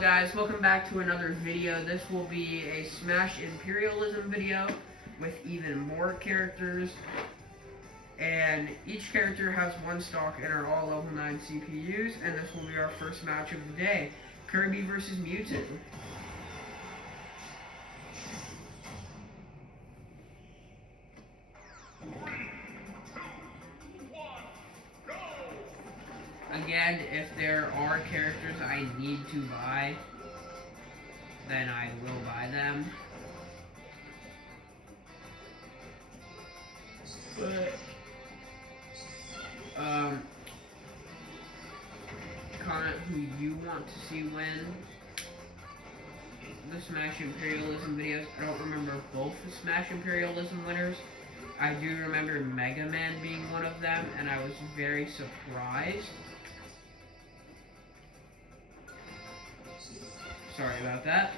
Hello guys, welcome back to another video. This will be a Smash Imperialism video with even more characters. And each character has one stock and are all level 9 CPUs, and this will be our first match of the day. Kirby versus Mewtwo. Again, if there are characters I need to buy, then I will buy them. But, comment who you want to see win the Smash Imperialism videos. I don't remember both the Smash Imperialism winners. I do remember Mega Man being one of them, and I was very surprised. Sorry about that.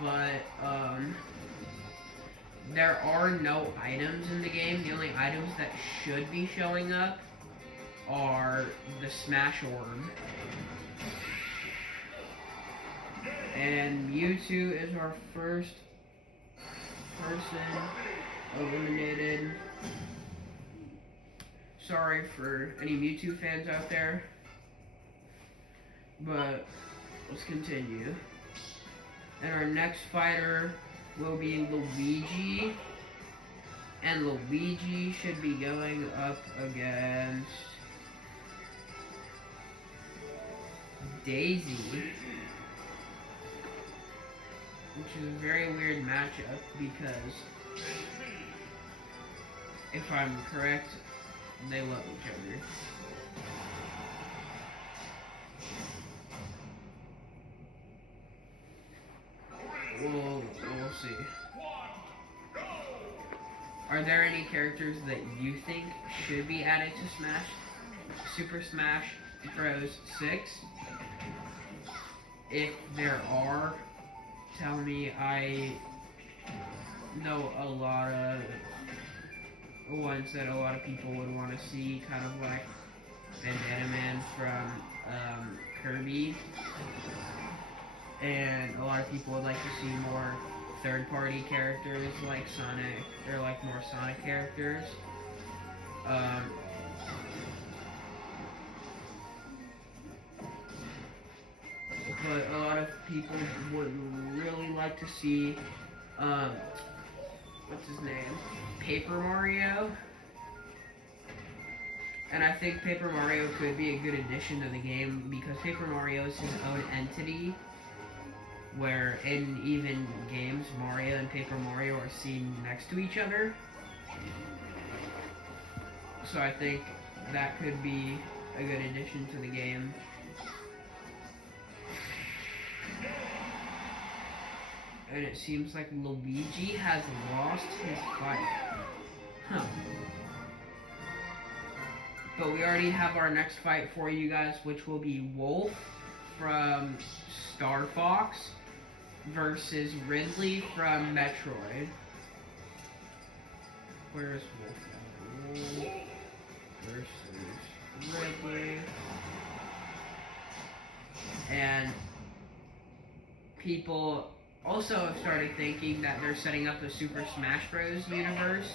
But, there are no items in the game. The only items that should be showing up are the Smash Orb. And Mewtwo is our first person eliminated. Sorry for any Mewtwo fans out there. But let's continue. And our next fighter will be Luigi. And Luigi should be going up against Daisy, which is a very weird matchup because, if I'm correct, they love each other. We'll see. Are there any characters that you think should be added to Smash? Super Smash Bros. 6? If there are, tell me. I know a lot of ones that a lot of people would want to see, kind of like Bandana Man from Kirby. And a lot of people would like to see more third-party characters like Sonic, or like more Sonic characters. But a lot of people would really like to see, what's his name? Paper Mario. And I think Paper Mario could be a good addition to the game because Paper Mario is his own entity, where in even games, Mario and Paper Mario are seen next to each other. So I think that could be a good addition to the game. And it seems like Luigi has lost his fight. Huh. But we already have our next fight for you guys, which will be Wolf from Star Fox versus Ridley from Metroid. Where's Wolf? Wolf versus Ridley. And people also have started thinking that they're setting up the Super Smash Bros. Universe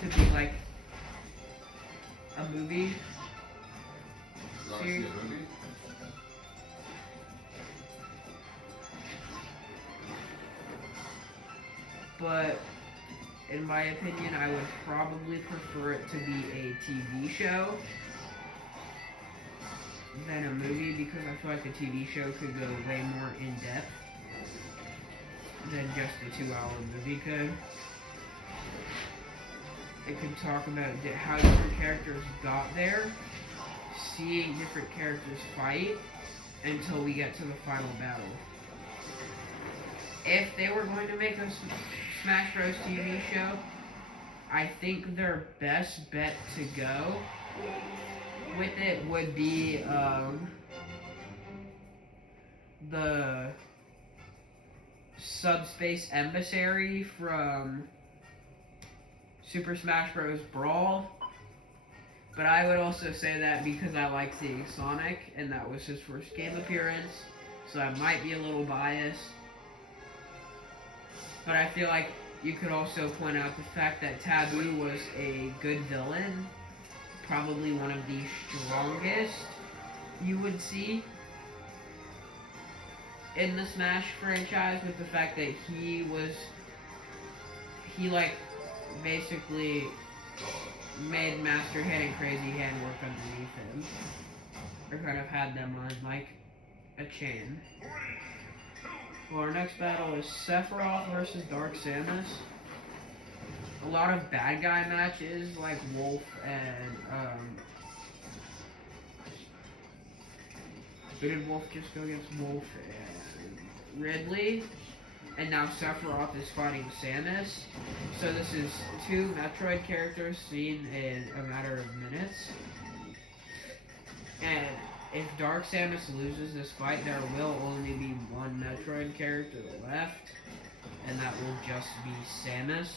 to be like a movie series. But in my opinion, I would probably prefer it to be a TV show than a movie, because I feel like a TV show could go way more in depth than just a 2-hour movie could. It could talk about how different characters got there, seeing different characters fight until we get to the final battle. If they were going to make a Smash Bros. TV show, I think their best bet to go with it would be the Subspace Emissary from Super Smash Bros. Brawl, But I would also say that because I like seeing Sonic, and that was his first game appearance, so I might be a little biased. But I feel like you could also point out the fact that Taboo was a good villain, probably one of the strongest you would see in the Smash franchise, with the fact that he like basically made Master Head and Crazy Hand work underneath him, or kind of had them on like a chain. Well, our next battle is Sephiroth versus Dark Samus. A lot of bad guy matches like Wolf and who did Wolf just go against? Wolf and Ridley. And now Sephiroth is fighting Samus. So this is two Metroid characters seen in a matter of minutes. And if Dark Samus loses this fight, there will only be one Metroid character left. And that will just be Samus.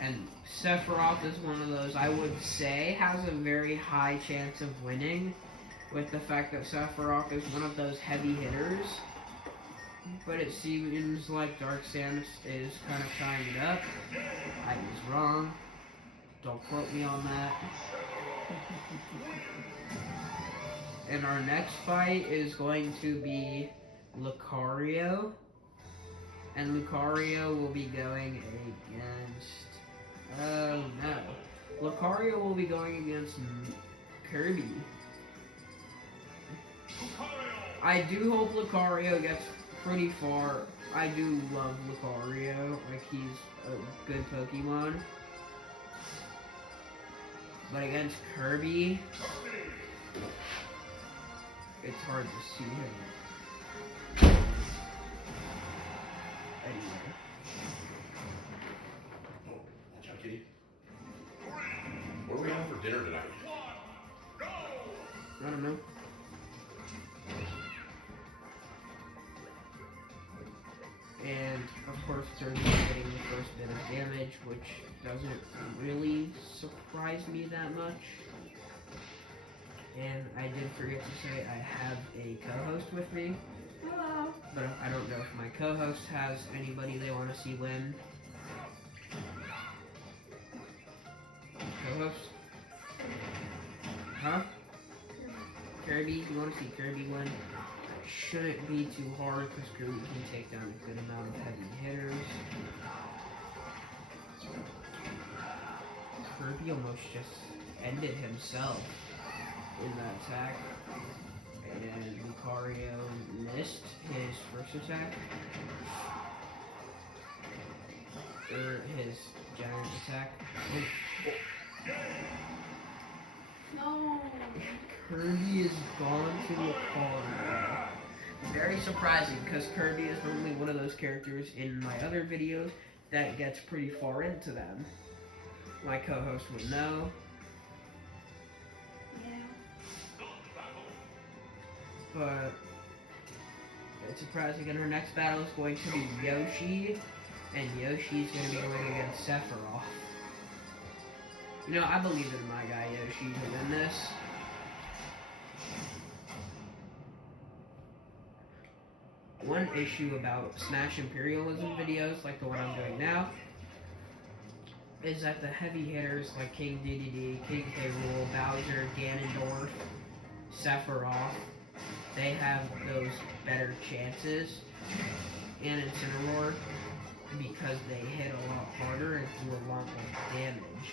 And Sephiroth is one of those, I would say, has a very high chance of winning, with the fact that Sephiroth is one of those heavy hitters. But it seems like Dark Samus is kind of tying it up. I was wrong. Don't quote me on that. And our next fight is going to be Lucario. And Lucario will be going against... Oh no. Lucario will be going against Kirby. I do hope Lucario gets pretty far. I do love Lucario. Like, he's a good Pokemon. But against Kirby, it's hard to see him. Anyway. Watch out, kitty. What are we having for dinner tonight? I don't know. And of course, Kirby getting the first bit of damage, which doesn't really surprise me that much. And I did forget to say I have a co-host with me. Hello. But I don't know if my co-host has anybody they want to see win. Co-host? Huh? Kirby? You want to see Kirby win? Shouldn't be too hard because Kirby can take down a good amount of heavy hitters. Kirby almost just ended himself in that attack. And Lucario missed his first attack. Or his giant attack. No. Kirby is gone to Lucario. Very surprising, because Kirby is normally one of those characters in my other videos that gets pretty far into them. My co-host would know. Yeah. But it's surprising, and our next battle is going to be Yoshi, and Yoshi's going to be going against Sephiroth. You know, I believe in my guy Yoshi to win this. One issue about Smash Imperialism videos, like the one I'm doing now, is that the heavy hitters like King Dedede, King K. Rool, Bowser, Ganondorf, Sephiroth, they have those better chances in Incineroar because they hit a lot harder and do a lot more damage.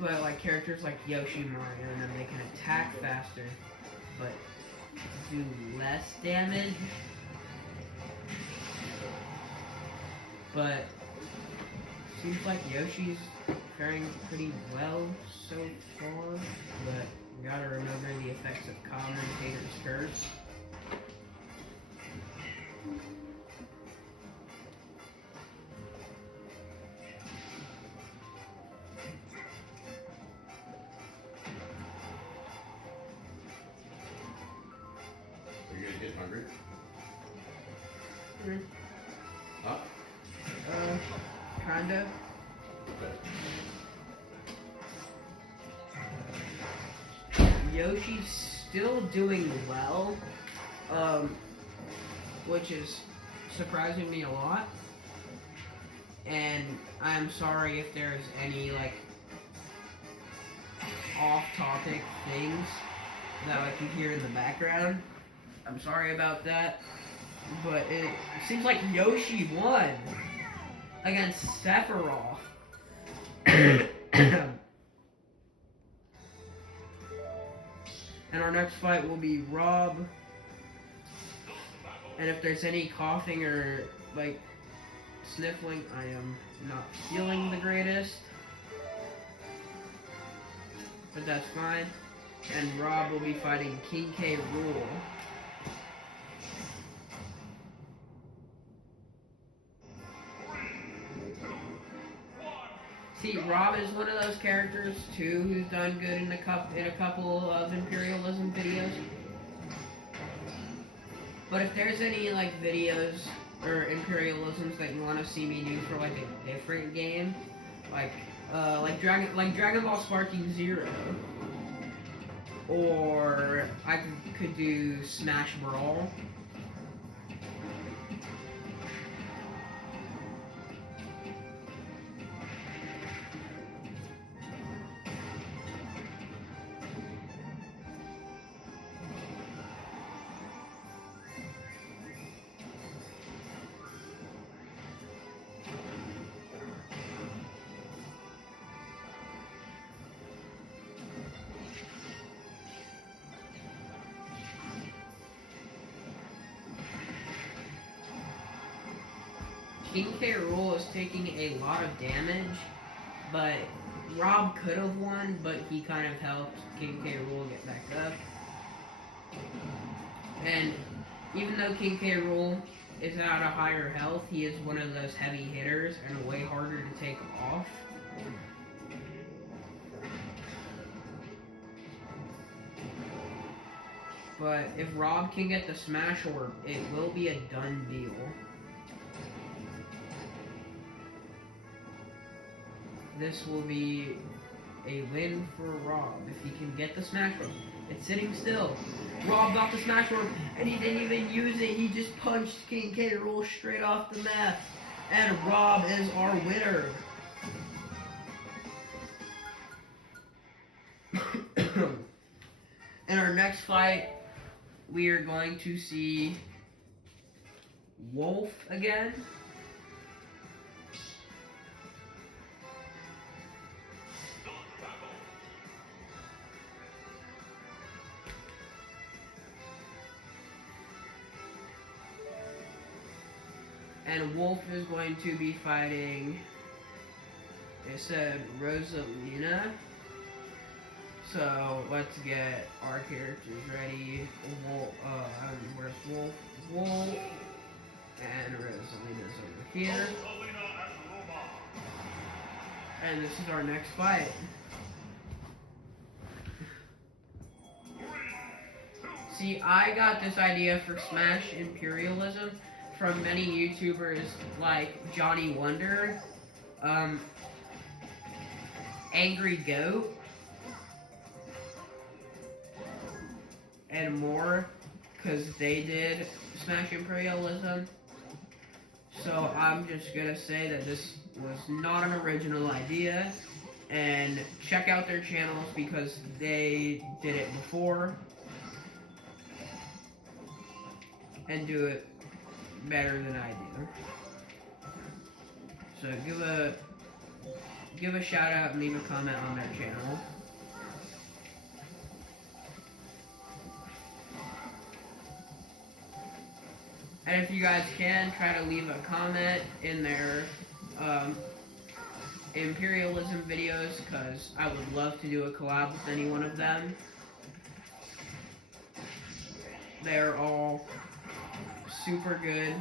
But like characters like Yoshi, Mario, and them, they can attack faster, but do less damage. But seems like Yoshi's faring pretty well so far. But you gotta remember the effects of Commentator's Curse. Are you guys getting hungry? Huh? Kinda. Okay. Yoshi's still doing well, which is surprising me a lot. And I'm sorry if there's any like off-topic things that I can hear in the background. I'm sorry about that, but it seems like Yoshi won against Sephiroth. And our next fight will be Rob. And if there's any coughing or like sniffling, I am not feeling the greatest. But that's fine. And Rob will be fighting King K. Rool. See, Rob is one of those characters too who's done good in a couple of imperialism videos. But if there's any like videos or imperialisms that you want to see me do for like a different game, like Dragon Ball Sparking Zero, or I could do Smash Brawl. King K. Rool is taking a lot of damage, but Rob could have won, but he kind of helped King K. Rool get back up. And even though King K. Rool is at a higher health, he is one of those heavy hitters and way harder to take off. But if Rob can get the Smash Orb, it will be a done deal. This will be a win for Rob if he can get the Smash Orb. It's sitting still. Rob got the Smash Orb and he didn't even use it. He just punched King K. Rool straight off the map. And Rob is our winner. In our next fight, we are going to see Wolf again. And Wolf is going to be fighting, it said Rosalina. So let's get our characters ready. Wolf, where's Wolf? Wolf. And Rosalina's over here. And this is our next fight. See, I got this idea for Smash Imperialism from many YouTubers like Johnny Wonder, Angry Goat, and more, because they did Smash Imperialism. So I'm just gonna say that this was not an original idea, and check out their channels because they did it before and do it better than I do. So give a shout out and leave a comment on their channel. And if you guys can, try to leave a comment in their imperialism videos, because I would love to do a collab with any one of them. They're all super good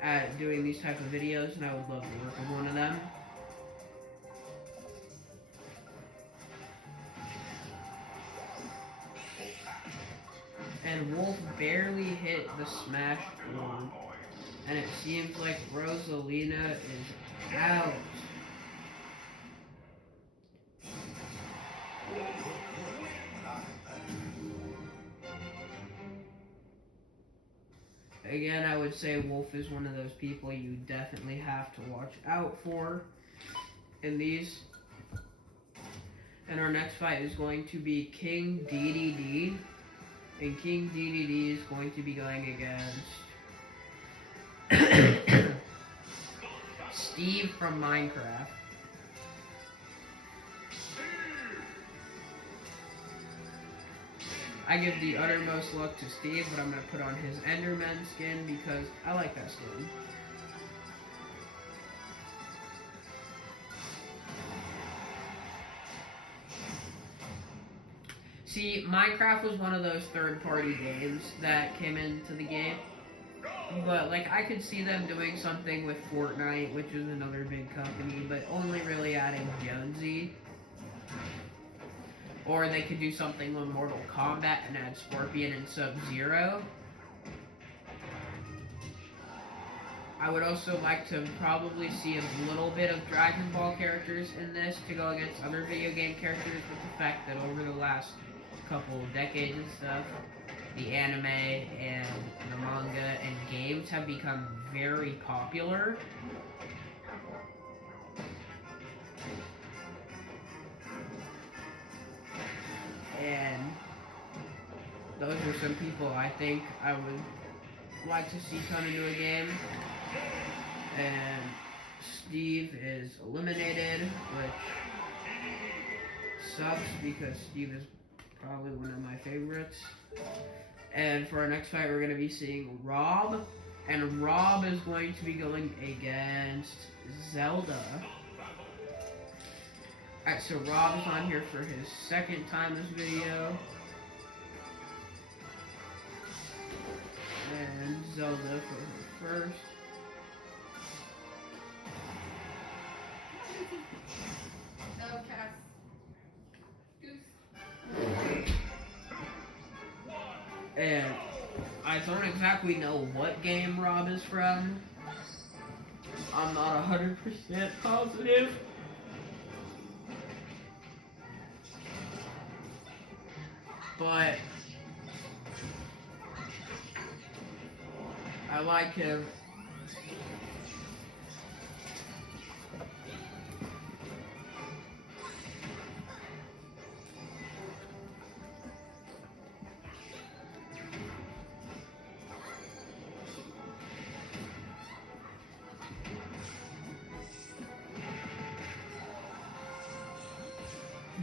at doing these type of videos, and I would love to work with one of them. And Wolf barely hit the Smash Orb. And it seems like Rosalina is out. Again, I would say Wolf is one of those people you definitely have to watch out for in these. And our next fight is going to be King DDD. And King DDD is going to be going against Steve from Minecraft. I give the uttermost luck to Steve, but I'm going to put on his Enderman skin because I like that skin. See, Minecraft was one of those third-party games that came into the game. But, like, I could see them doing something with Fortnite, which is another big company, but only really adding Jonesy. Or they could do something with Mortal Kombat and add Scorpion and Sub-Zero. I would also like to probably see a little bit of Dragon Ball characters in this to go against other video game characters, with the fact that over the last couple of decades and stuff, the anime and the manga and games have become very popular. And those are some people I think I would like to see come into a game. And Steve is eliminated, which sucks because Steve is probably one of my favorites. And for our next fight, we're going to be seeing Rob. And Rob is going to be going against Zelda. Alright, so Rob is on here for his second time this video. And Zelda for her first. And I don't exactly know what game Rob is from. I'm not 100% positive. But I like him.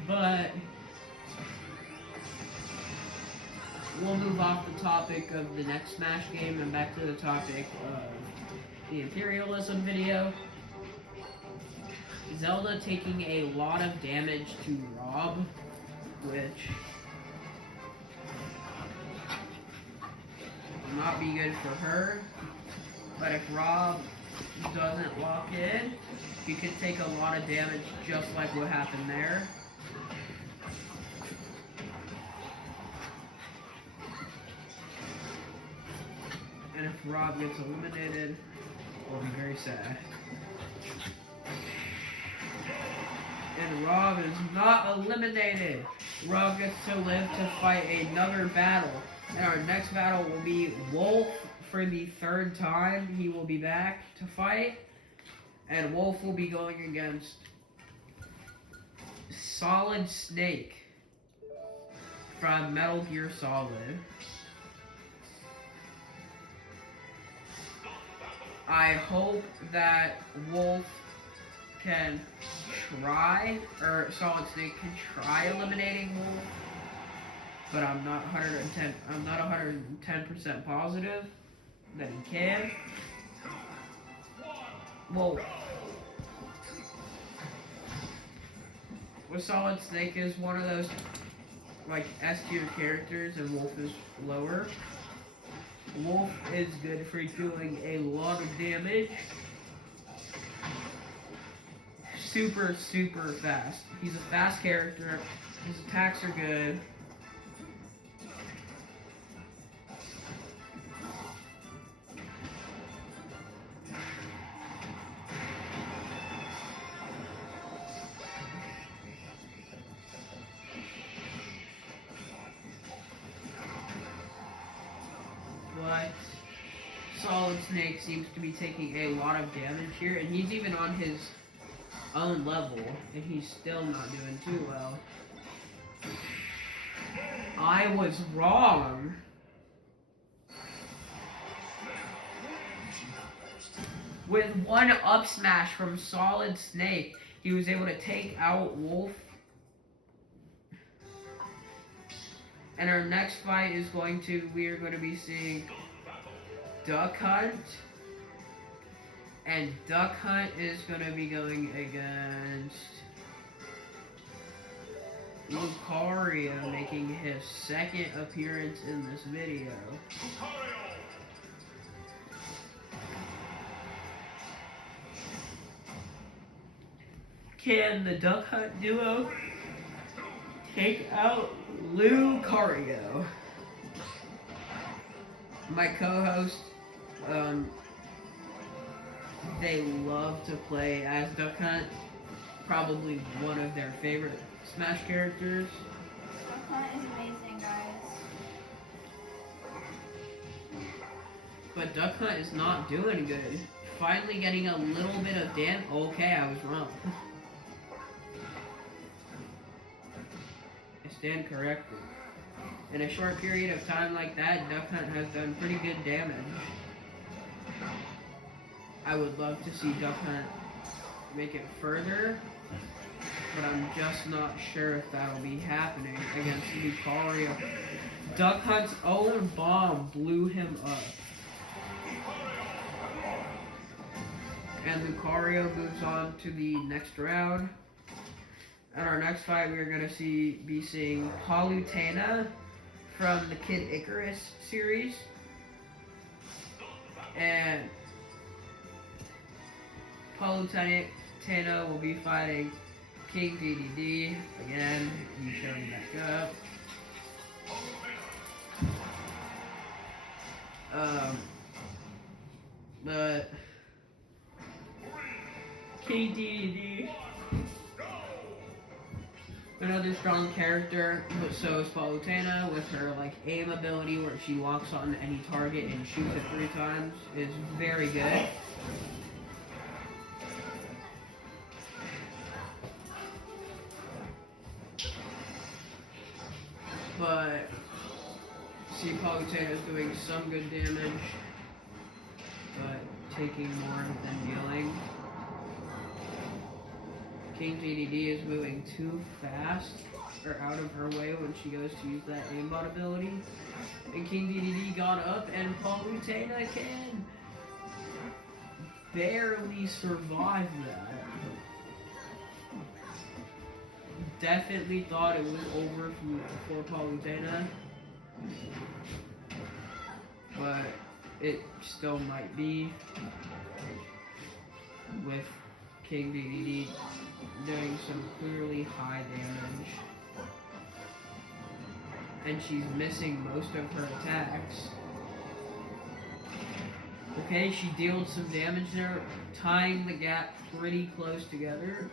But we'll move off the topic of the next Smash game and back to the topic of the imperialism video. Zelda taking a lot of damage to Rob, which will not be good for her. But if Rob doesn't lock in, he could take a lot of damage just like what happened there. And if Rob gets eliminated, we'll be very sad. And Rob is not eliminated. Rob gets to live to fight another battle. And our next battle will be Wolf for the third time. He will be back to fight. And Wolf will be going against Solid Snake from Metal Gear Solid. I hope that Wolf can try, or Solid Snake can try eliminating Wolf, but I'm not 110% positive that he can. Well, Solid Snake is one of those like S tier characters, and Wolf is lower. Wolf is good for doing a lot of damage. Super, super fast. He's a fast character. His attacks are good. Solid Snake seems to be taking a lot of damage here, and he's even on his own level, and he's still not doing too well. I was wrong. With one up smash from Solid Snake, he was able to take out Wolf. And our next fight is we are going to be seeing Duck Hunt. And Duck Hunt is going to be going against Lucario, making his second appearance in this video. Can the Duck Hunt duo take out Lucario? My co-host, they love to play as Duck Hunt. Probably one of their favorite Smash characters. Duck Hunt is amazing, guys. But Duck Hunt is not doing good. Finally getting a little bit of damage. Okay, I was wrong. I stand corrected. In a short period of time like that, Duck Hunt has done pretty good damage. I would love to see Duck Hunt make it further, but I'm just not sure if that'll be happening against Lucario. Duck Hunt's own bomb blew him up. And Lucario moves on to the next round. In our next fight, we're going to be seeing Palutena from the Kid Icarus series. And Palutena will be fighting King DDD. Again, he's showing back up. But King DDD, another strong character, but so is Palutena with her aim ability where she locks on any target and shoots it 3 times is very good. But see, Palutena is doing some good damage, but taking more than dealing. King DDD is moving too fast, or out of her way when she goes to use that aimbot ability. And King DDD got up, and Palutena can barely survive that. Definitely thought it was over for Palutena, but it still might be, with King DDD doing some clearly high damage. And she's missing most of her attacks. Okay, she dealt some damage there, tying the gap pretty close together.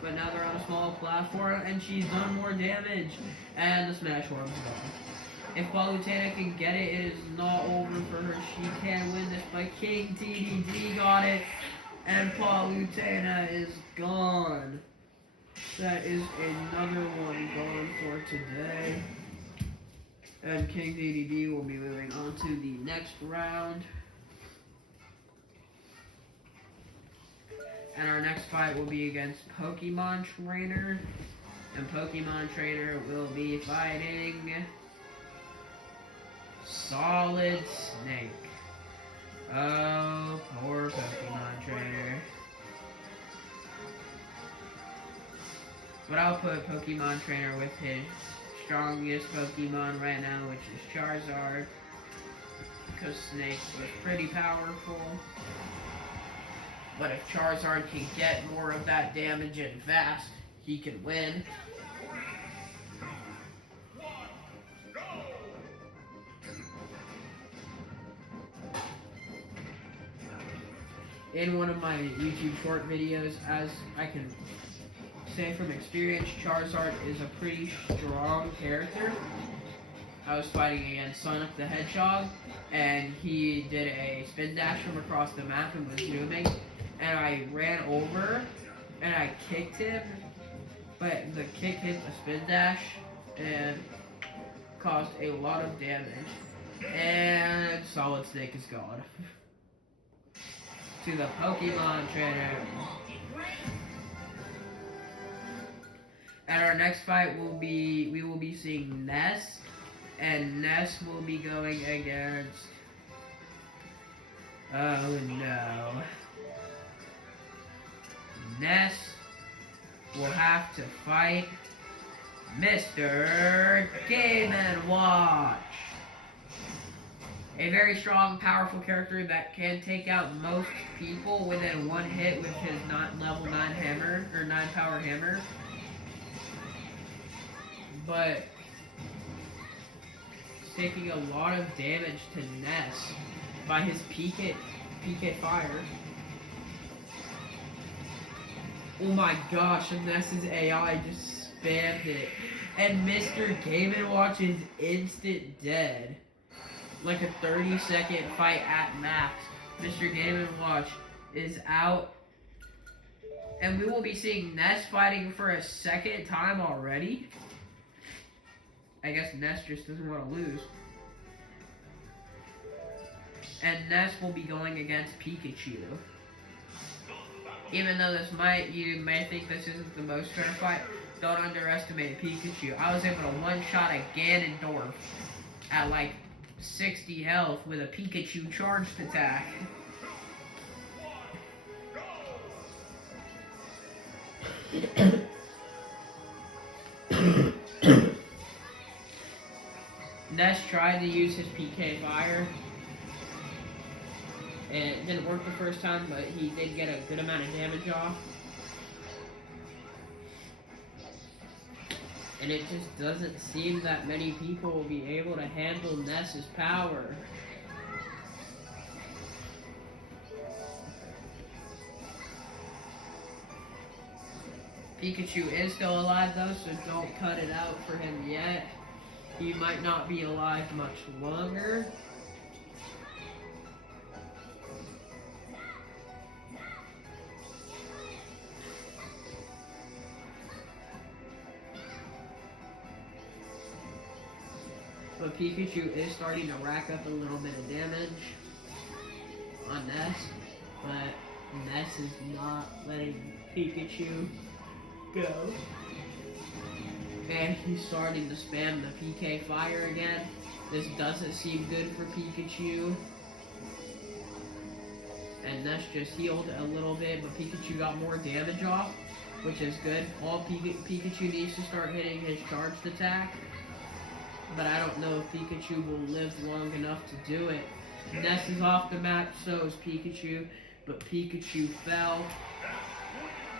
But now they're on a small platform, and she's done more damage. And the Smash Orb's gone. If Palutena can get it, it is not over for her. She can win this, but King DDD got it. And Palutena is gone. That is another one gone for today. And King DDD will be moving on to the next round. And our next fight will be against Pokemon Trainer. And Pokemon Trainer will be fighting Solid Snake. Oh, poor Pokemon Trainer. But I'll put Pokemon Trainer with his strongest Pokemon right now, which is Charizard. Because Snake was pretty powerful. But if Charizard can get more of that damage and fast, he can win. In one of my YouTube short videos, as I can say from experience, Charizard is a pretty strong character. I was fighting against Sonic the Hedgehog, and he did a spin dash from across the map and was zooming, and I ran over, and I kicked him, but the kick hit the spin dash, and caused a lot of damage, and Solid Snake is gone. To the Pokemon trainer. At our next fight, we will be seeing Ness, and Ness will be going against. Oh no. Ness will have to fight Mr. Game & Watch. A very strong, powerful character that can take out most people within one hit with his level 9 hammer, or 9 power hammer. But he's taking a lot of damage to Ness by his PK fire. Oh my gosh, Ness's AI just spammed it. And Mr. Game & Watch is instant dead. Like a 30-second fight at max. Mr. Game & Watch is out. And we will be seeing Ness fighting for a second time already. I guess Ness just doesn't want to lose. And Ness will be going against Pikachu. Even though you may think this isn't the most fair fight, don't underestimate Pikachu. I was able to one-shot a Ganondorf at like 60 health with a Pikachu charged attack. Ness tried to use his PK fire. And it didn't work the first time, but he did get a good amount of damage off. And it just doesn't seem that many people will be able to handle Ness's power. Pikachu is still alive though, so don't cut it out for him yet. He might not be alive much longer. But Pikachu is starting to rack up a little bit of damage on Ness, but Ness is not letting Pikachu go. And he's starting to spam the PK fire again. This doesn't seem good for Pikachu. And Ness just healed a little bit, but Pikachu got more damage off, which is good. All Pikachu needs to start hitting his charged attack. But I don't know if Pikachu will live long enough to do it. Ness is off the map, so is Pikachu, but Pikachu fell.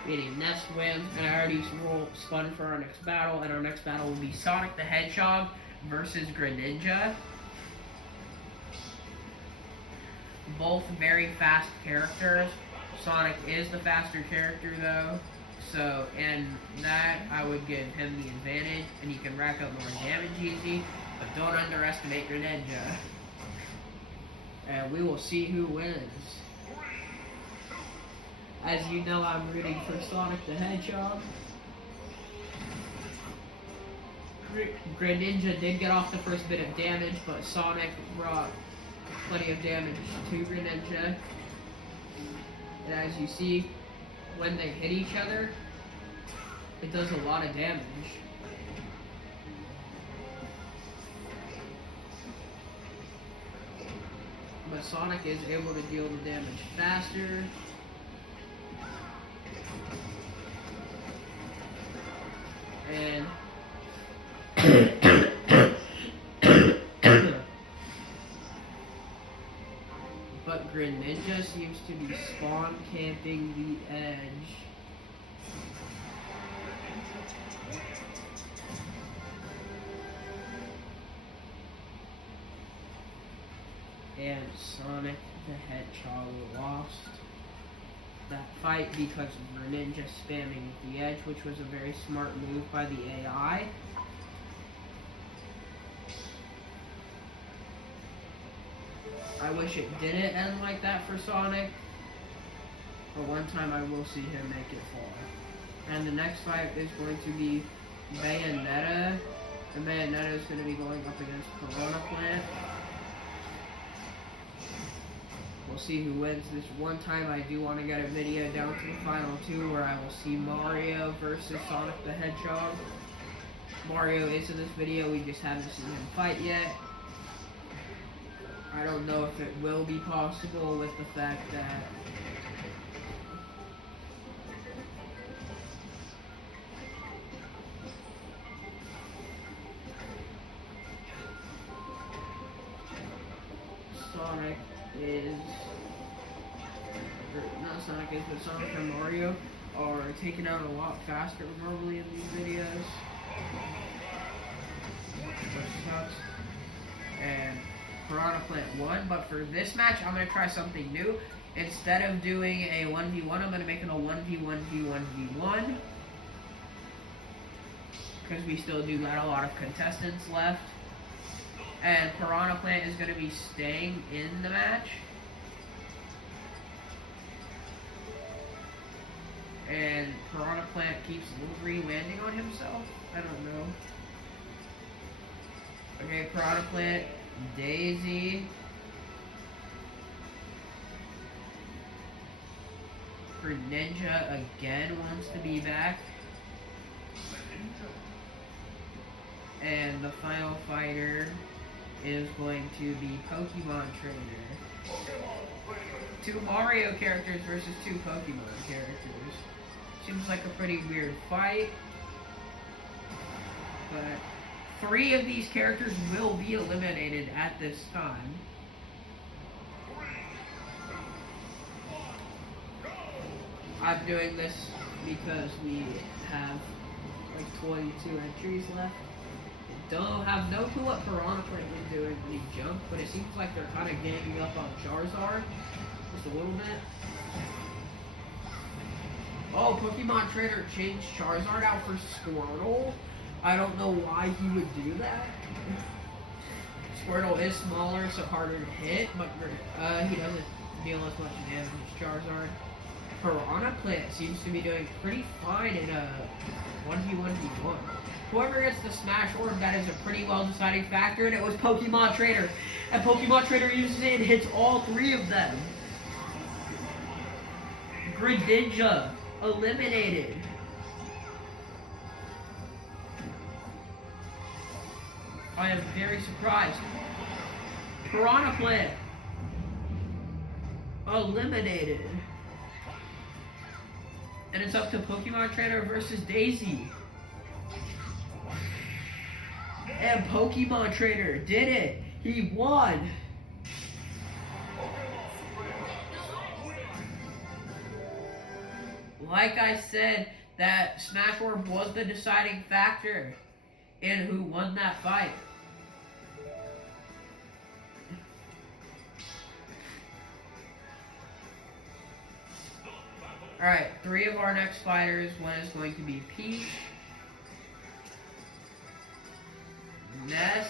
Meaning Ness wins, and I already spun for our next battle, and our next battle will be Sonic the Hedgehog versus Greninja. Both very fast characters. Sonic is the faster character though. So, in that, I would give him the advantage, and he can rack up more damage easy, but don't underestimate Greninja. And we will see who wins. As you know, I'm rooting for Sonic the Hedgehog. Greninja did get off the first bit of damage, but Sonic brought plenty of damage to Greninja. And as you see, when they hit each other, it does a lot of damage. But Sonic is able to deal the damage faster. And but Greninja seems to be spawn camping the edge. And Sonic the Hedgehog lost that fight because of Greninja spamming the edge, which was a very smart move by the AI. I wish it didn't end like that for Sonic. But one time I will see him make it fall. And the next fight is going to be Bayonetta. And Bayonetta is going to be going up against Piranha Plant. We'll see who wins. This one time I do want to get a video down to the final two where I will see Mario versus Sonic the Hedgehog. Mario is in this video, we just haven't seen him fight yet. I don't know if it will be possible with the fact that Sonic is, or not Sonic is, but Sonic and Mario are taken out a lot faster normally in these videos. Which sucks. And Piranha Plant won, but for this match I'm going to try something new. Instead of doing a 1v1, I'm going to make it a 1v1v1v1. Because we still do got a lot of contestants left. And Piranha Plant is going to be staying in the match. And Piranha Plant keeps re-landing on himself. I don't know. Okay, Piranha Plant, Daisy. Ninja again wants to be back. And the final fighter is going to be Pokemon Trainer. 2 Mario characters versus 2 Pokemon characters. Seems like a pretty weird fight. But 3 of these characters will be eliminated at this time. I'm doing this because we have like 22 entries left. Have no clue what Piranha Plant is doing when he jumped, but it seems like they're kind of ganging up on Charizard. Just a little bit. Oh, Pokemon Trainer changed Charizard out for Squirtle. I don't know why he would do that. Squirtle is smaller, so harder to hit, but he doesn't deal as much damage as Charizard. Piranha Plant seems to be doing pretty fine in a 1v1v1. Whoever gets the Smash Orb, that is a pretty well deciding factor, and it was Pokemon Trainer. And Pokemon Trainer uses it and hits all 3 of them. Greninja eliminated. I am very surprised. Piranha Plant eliminated. And it's up to Pokemon Trainer versus Daisy. And Pokemon Trainer did it. He won. Like I said, that Smash Orb was the deciding factor in who won that fight. Alright, 3 of our next fighters. One is going to be Peach, Ness,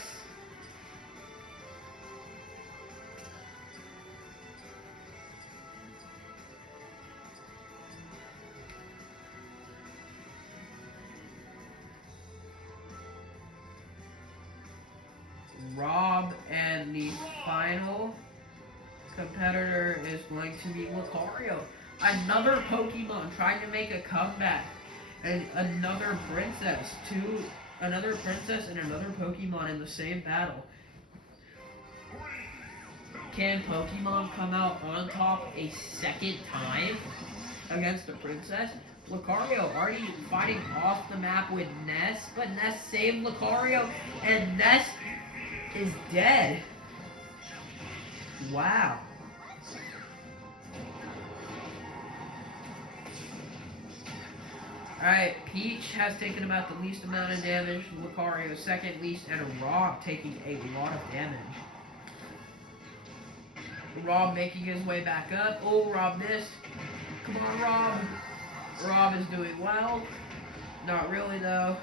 Rob, and the final competitor is going to be Lucario. Another Pokemon trying to make a comeback. And another princess. Another princess and another Pokemon in the same battle. Can Pokemon come out on top a second time against the princess? Lucario already fighting off the map with Ness, but Ness saved Lucario, and Ness is dead. Wow. Alright, Peach has taken about the least amount of damage, Lucario second least, and Rob taking a lot of damage. Rob making his way back up. Oh, Rob missed. Come on, Rob. Rob is doing well. Not really, though.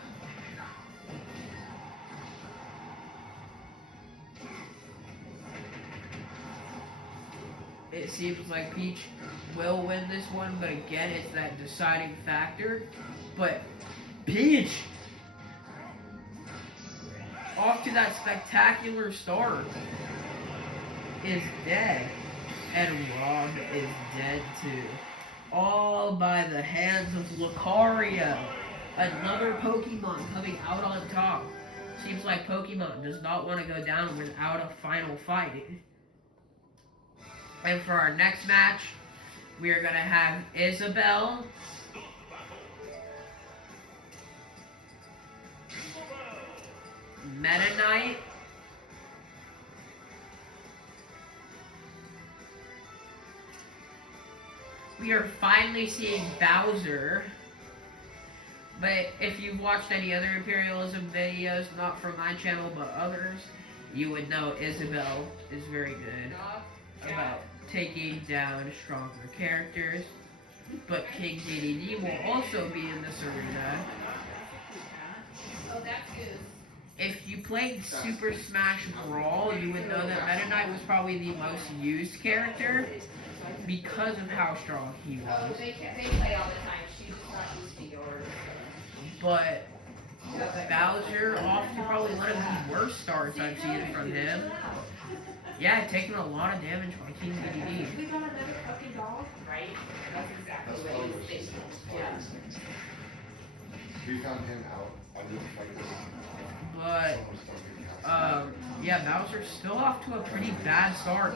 it seems like Peach will win this one, but again, it's that deciding factor. But Peach, off to that spectacular start, is dead. And Rob is dead too. All by the hands of Lucario. Another Pokemon coming out on top. Seems like Pokemon does not want to go down without a final fight. And for our next match, we are going to have Isabelle Meta Knight, we are finally seeing Bowser. But if you've watched any other imperialism videos, not from my channel but others, you would know Isabelle is very good about taking down stronger characters. But King DDD will also be in this arena. Oh, that's good. If you played Super Smash Brawl, you would know that Meta Knight was probably the most used character because of how strong he was. They play all the time. She's not used to yours. But Bowser, off to probably one of the worst starts I've seen from him. Yeah, taking a lot of damage by King DDD. We got another fucking dog, right? That's exactly what he was thinking. Yeah. We found him out. I didn't fight this. But, yeah, Bowser's still off to a pretty bad start.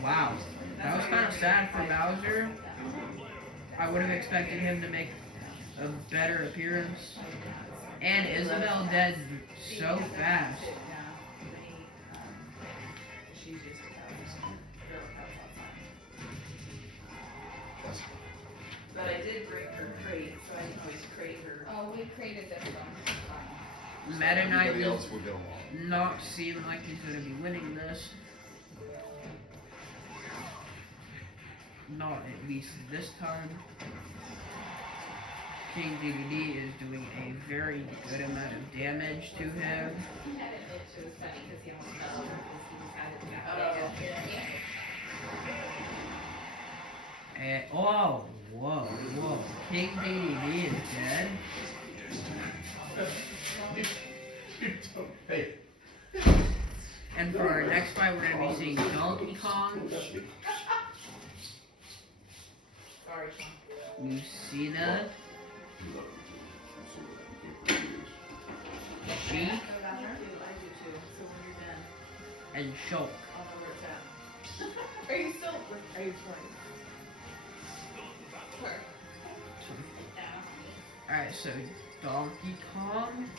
Wow. That was kind of sad for Bowser. I would have expected him to make a better appearance. And Isabelle dead so fast. But I did bring her crate, so I can always crate her. Oh, we created this one. Meta Knight Everybody will else will get along. not seem like he's going to be winning this. Not at least this time. King DDD is doing a very good amount of damage to him. He had an itch. It was funny because he almost fell over because he was having that. And, oh, whoa. King DDD is dead. Hey. And for our next fight, we're going to be seeing Donkey Kong, Sorry, Sean. Lucina, Sheik, I do too. So when you're done, and Shulk. I'll know where it's at. Are you still? Are you recording? Where? Alright, so Donkey Kong,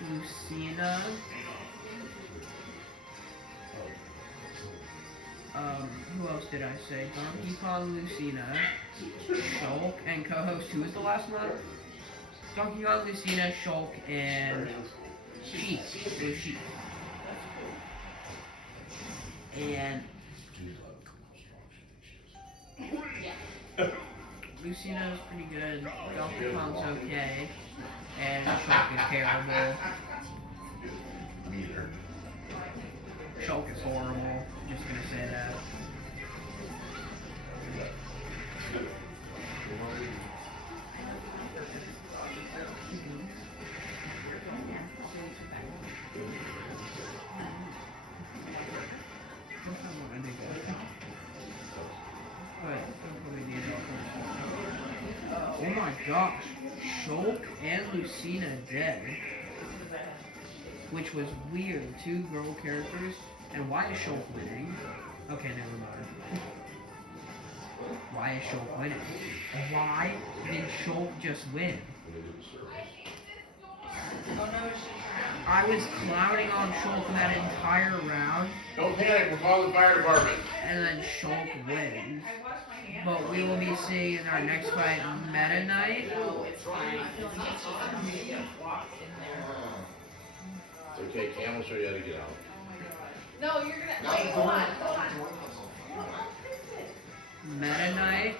Lucina, who else did I say? Donkey Kong, Lucina, Shulk, and co-host, who was the last one? Donkey Kong, Lucina, Shulk, and Sheik. It was Sheik. And Lucina's pretty good, Donkey Kong's okay, and Shulk is terrible. Neither. Shulk is horrible, just gonna say that. Oh my gosh, Shulk and Lucina dead. Which was weird, two girl characters. And why is Shulk winning? Okay, never mind. Why is Shulk winning? Why did Shulk just win? Oh no, it's just I was clowning on Shulk that entire round, Don't panic, we're calling the fire department. and then Shulk wins. I washed my hands. But we will be seeing in our next fight Meta Knight. No, it's fine. I feel like it's just gonna be get walked in there. It's okay, Cam will show you how to get out. Oh my god. No, you're gonna. Wait, hold on. Meta Knight.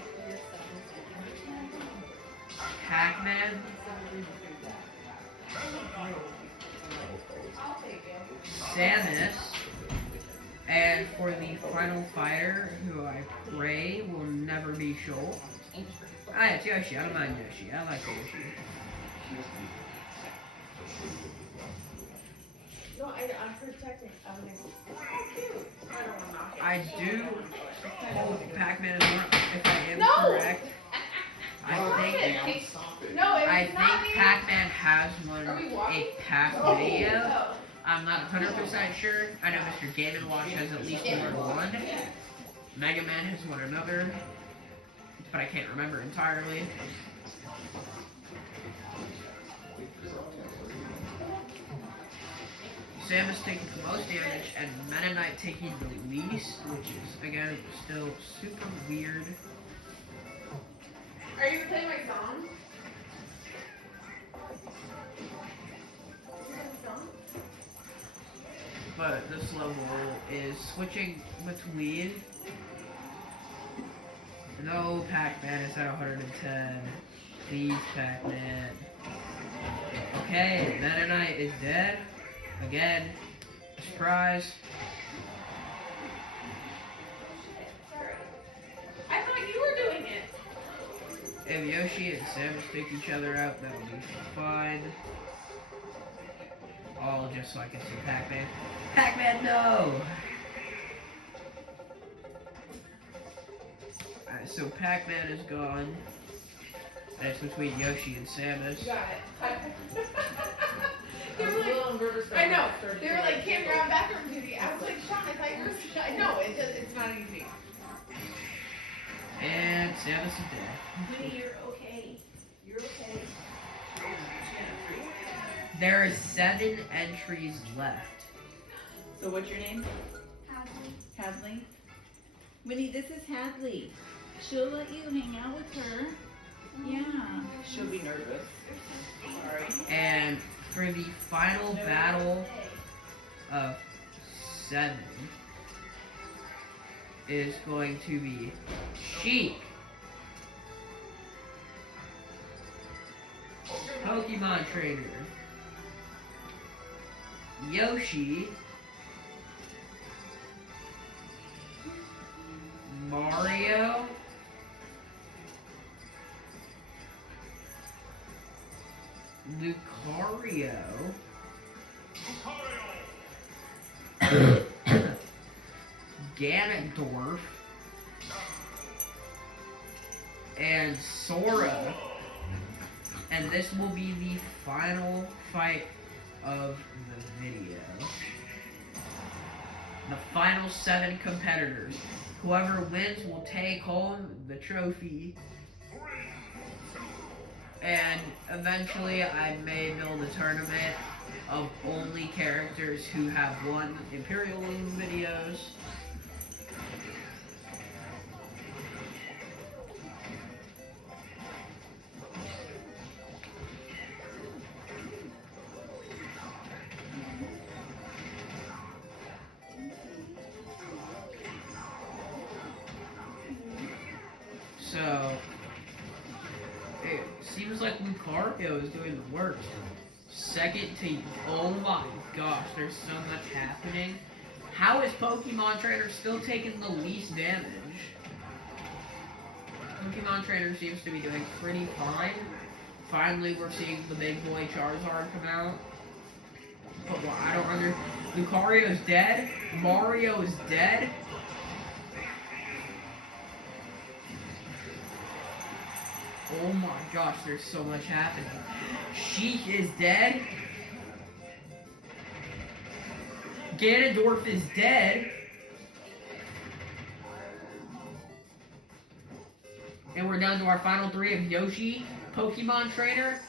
Pac-Man. Samus. And for the final fighter, who I pray will never be Shoal. Ah, it's Yoshi. I don't mind Yoshi. I like Yoshi. No, I'm protecting. I was like, oh, cute. I don't want to knock it. I do hope Pac-Man is more, if I am No! correct. I think No, it was I not think me. Pac-Man has one Are we walking? a past Oh, video. no. I'm not 100% sure. I know Mr. Game & Watch has at least more than one. Mega Man has one another, but I can't remember entirely. Samus taking the most damage and Meta Knight taking the least, which is, again, still super weird. Are you playing my song? But this level is switching between. No, Pac-Man is at 110. Please, Pac-Man. Okay, Meta Knight is dead. Again. Surprise. Sorry. I thought you were doing it. If Yoshi and Samus take each other out, that'll be fine. All just so I can see Pac-Man. Pac-Man, no! Alright, so Pac-Man is gone. And it's between Yoshi and Samus. You got it. They were like, I know. They were like, can't grab backroom duty. I was like, Sean, I thought you were. I know, it's not easy. And Samus is dead. Winnie, you're okay. You're okay. There are 7 entries left. So what's your name? Hadley. Winnie, this is Hadley. She'll let you hang out with her. Yeah. She'll be nervous. Sorry. And for the final battle of 7 is going to be Sheik, Pokemon Trainer, Yoshi, Mario, Lucario, Ganondorf, and Sora. And this will be the final fight of the video. The final 7 competitors. Whoever wins will take home the trophy. And eventually I may build a tournament of only characters who have won imperialism videos. So, it seems like Lucario is doing the work. Second to, oh my gosh, there's so much happening. How is Pokemon Trainer still taking the least damage? Pokemon Trainer seems to be doing pretty fine. Finally, we're seeing the big boy Charizard come out. But what I don't understand, Lucario is dead. Mario is dead. Oh my gosh, there's so much happening. Sheik is dead. Ganondorf is dead. And we're down to our final 3 of Yoshi, Pokemon Trainer,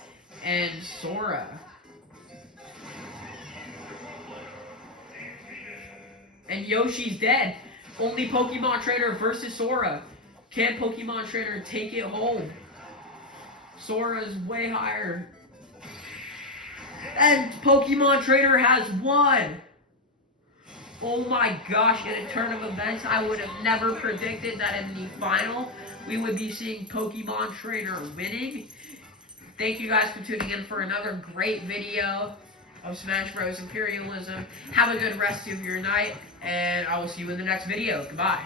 and Sora. And Yoshi's dead. Only Pokemon Trainer versus Sora. Can Pokemon Trainer take it home? Sora's way higher. And Pokemon Trainer has won! Oh my gosh, in a turn of events, I would have never predicted that in the final, we would be seeing Pokemon Trainer winning. Thank you guys for tuning in for another great video. of Smash Bros. Imperialism. Have a good rest of your night, and I will see you in the next video. Goodbye.